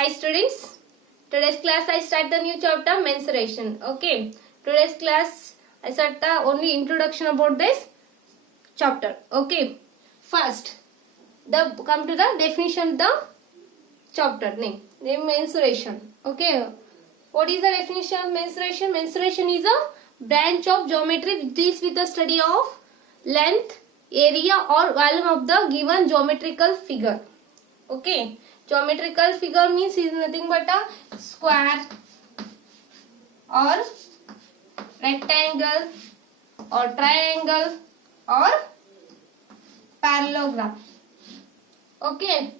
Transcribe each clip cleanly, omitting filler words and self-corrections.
Hi students, today's class I start the new chapter mensuration. Okay, today's class I start the only introduction about this chapter. Okay, first the come to the definition of the chapter name mensuration. Okay, what is the definition of mensuration? Mensuration is a branch of geometry which deals with the study of length, area or volume of the given geometrical figure. Okay, geometrical figure means is nothing but a square or rectangle or triangle or parallelogram. Okay,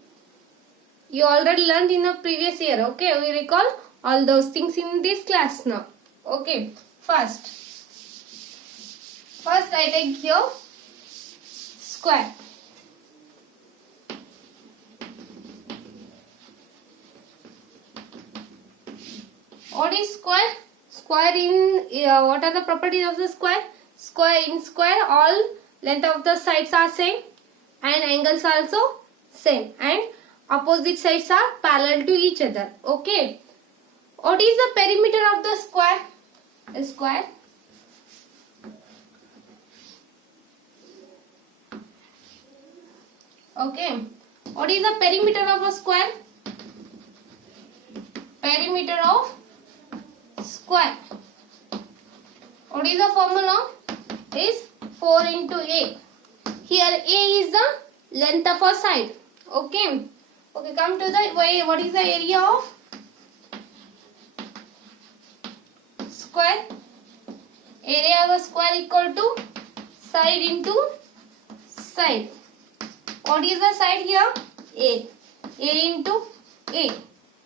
you already learned in the previous year. Okay, we recall all those things in this class now. Okay, first I take here square. What is square? Square in what are the properties of the square? Square all length of the sides are same and angles also same and opposite sides are parallel to each other. Okay. What is the perimeter of the square? A square. Okay. What is the perimeter of a square? Perimeter of square. What is the formula? Is 4 into A. Here A is the length of a side. Okay. Okay, come to the way. What is the area of square? Area of a square equal to side into side. What is the side here? A. A into A.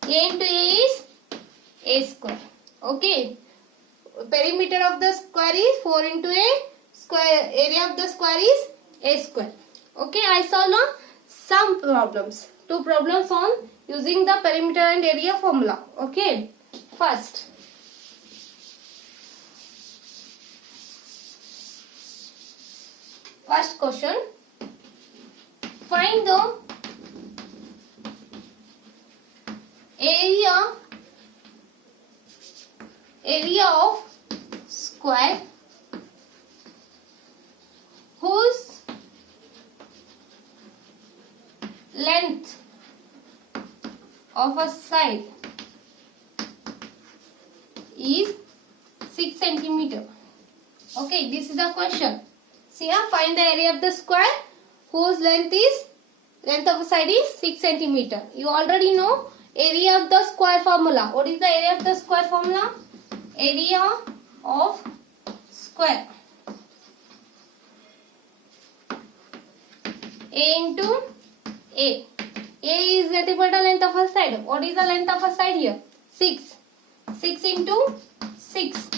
A into A is A square. Okay. Perimeter of the square is 4 into A. Square area of the square is A square. Okay. I solved some problems. 2 problems on using the perimeter and area formula. Okay. First question. Find the area of square whose length of a side is 6 centimeter. Okay, this is the question. See here, find the area of the square whose length of a side is 6 centimeter. You already know area of the square formula. What is the area of the square formula? Area of square A into A. A is nothing but the length of a side. What is the length of a side here? 6. 6 into 6.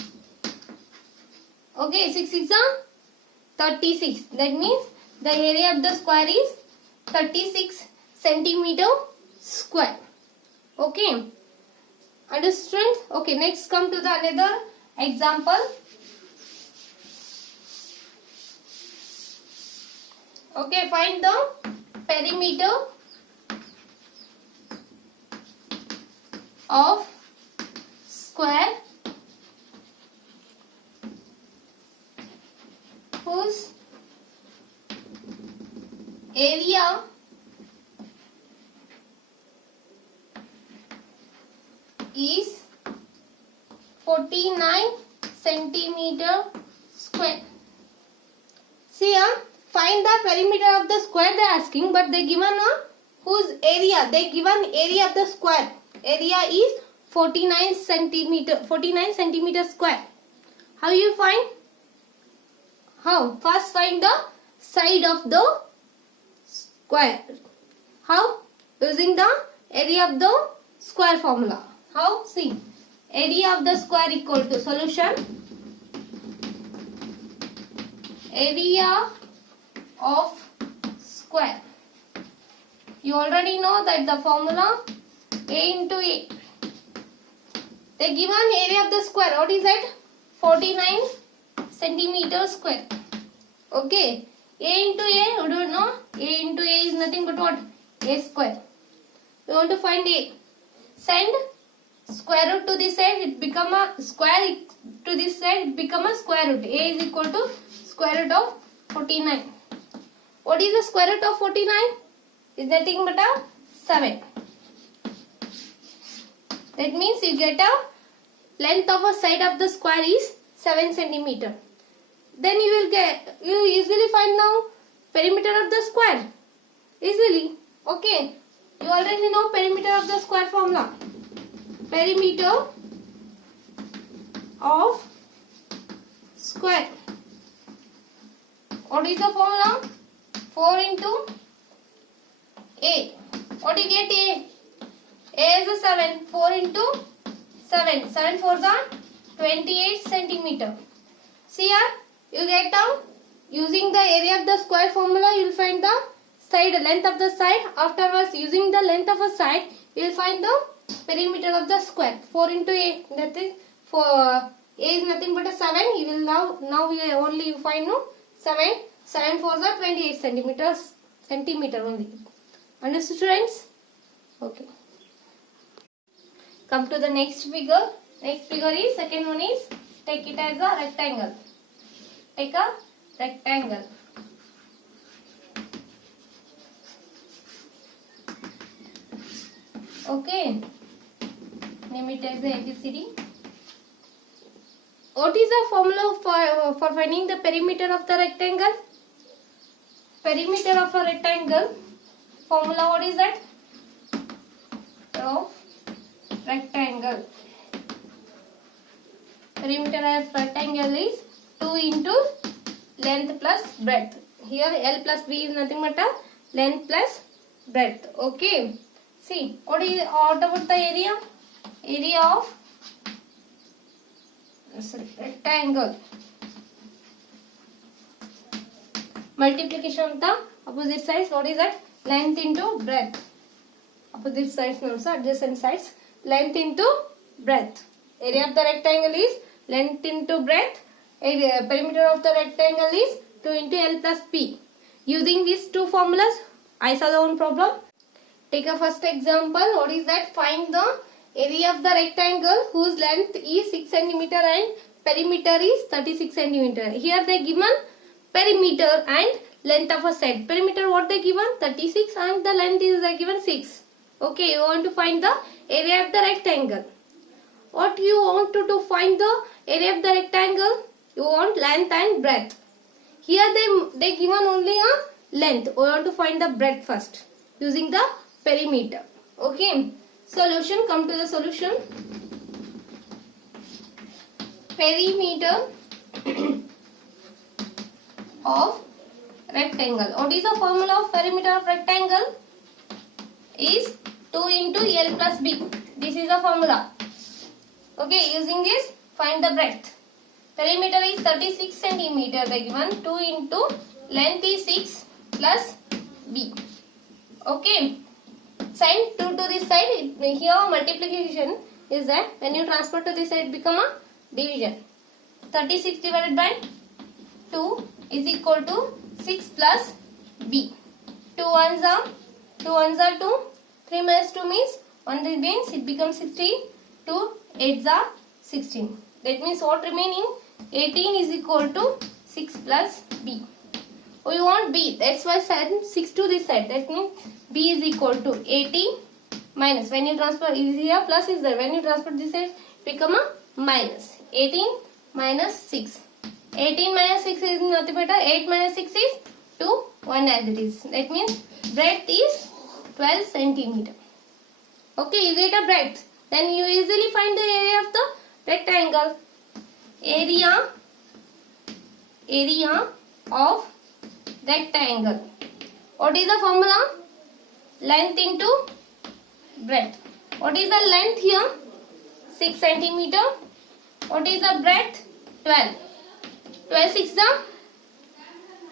Okay, 6 is 36. That means the area of the square is 36 centimeter square. Okay. Understood? Okay, next come to the another example. Okay, find the perimeter of square whose area is 49 centimeter square. See here, find the perimeter of the square they are asking, but they given whose area, they given area of the square. Area is 49 centimeter square. How you find? How? First find the side of the square. How? Using the area of the square formula. How? See. Area of the square equal to solution. Area of square. You already know that the formula A into A. The given area of the square. What is that? 49 centimeter square. Okay. A into A. You don't know. A into A is nothing but what? A square. We want to find A. Send square root to this side, it become a square to this side, it become a square root. A is equal to square root of 49. What is the square root of 49? Is nothing but a 7. That means you get a length of a side of the square is 7 centimeter. Then you easily find now perimeter of the square. Easily. Okay. You already know perimeter of the square formula. Perimeter of square. What is the formula? 4 into A. What do you get A? A is a 7. 4 into 7. 7 4s are 28 centimeter. See here, you get down. Using the area of the square formula, you will find the side, length of the side. Afterwards, using the length of a side, you will find the perimeter of the square. 4 into A. That is for A is nothing but a 7. You will now we only find no 7. 7 4s are 28 centimeter only. Understood, students? Okay. Come to the next figure. Next figure is, second one is, take it as a rectangle. Take a rectangle. Okay. Name it as a ABCD. What is the formula for finding the perimeter of the rectangle? Perimeter of a rectangle. Formula, what is that? Of rectangle. Perimeter of rectangle is 2 into length plus breadth. Here L plus B is nothing but a length plus breadth. Okay. See, what about the area? Area of rectangle. Multiplication of the opposite sides. What is that? Length into breadth. Opposite sides also adjacent sides. Length into breadth. Area of the rectangle is length into breadth. Perimeter of the rectangle is 2 into L plus P. Using these two formulas, I solve one problem. Take a first example. What is that? Find the area of the rectangle whose length is 6 cm and perimeter is 36 cm. Here they given perimeter and length of a side. Perimeter what they given? 36 and the length is they given 6. Okay, you want to find the area of the rectangle. What you want to find the area of the rectangle? You want length and breadth. Here they given only a length. We want to find the breadth first using the perimeter. Okay. Solution. Come to the solution. Perimeter of rectangle. What is the formula of perimeter of rectangle? Is 2 into L plus B. This is the formula. Okay, using this, find the breadth. Perimeter is 36 centimeter. They given 2 into length is 6 plus B. Okay. Sign 2 to this side. Here multiplication is that when you transfer to this side, it become a division. 36 divided by 2 is equal to 6 plus B. 2 ones are 2. 3 minus 2 means 1 remains. It becomes 16. 2 8s are 16. That means what remaining? 18 is equal to 6 plus B. We want B. That's why send 6 to this side. That means B is equal to 18 minus. When you transfer is here, plus is there. When you transfer this side, become a minus. 18 minus 6. 18 minus 6 is nothing but 8 minus 6 is 2. 1 as it is. That means breadth is 12 centimeter. Okay, you get a breadth. Then you easily find the area of the rectangle. Area of rectangle. What is the formula? Length into breadth. What is the length here? 6 centimeter. What is the breadth? 12. 12 6 is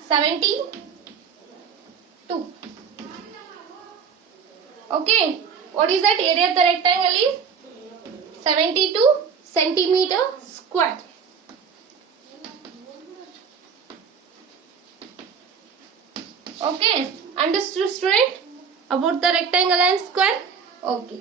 72. Okay. What is that? Area of the rectangle is 72 centimeter square. Okay. Understood, student? About the rectangle and square? Okay.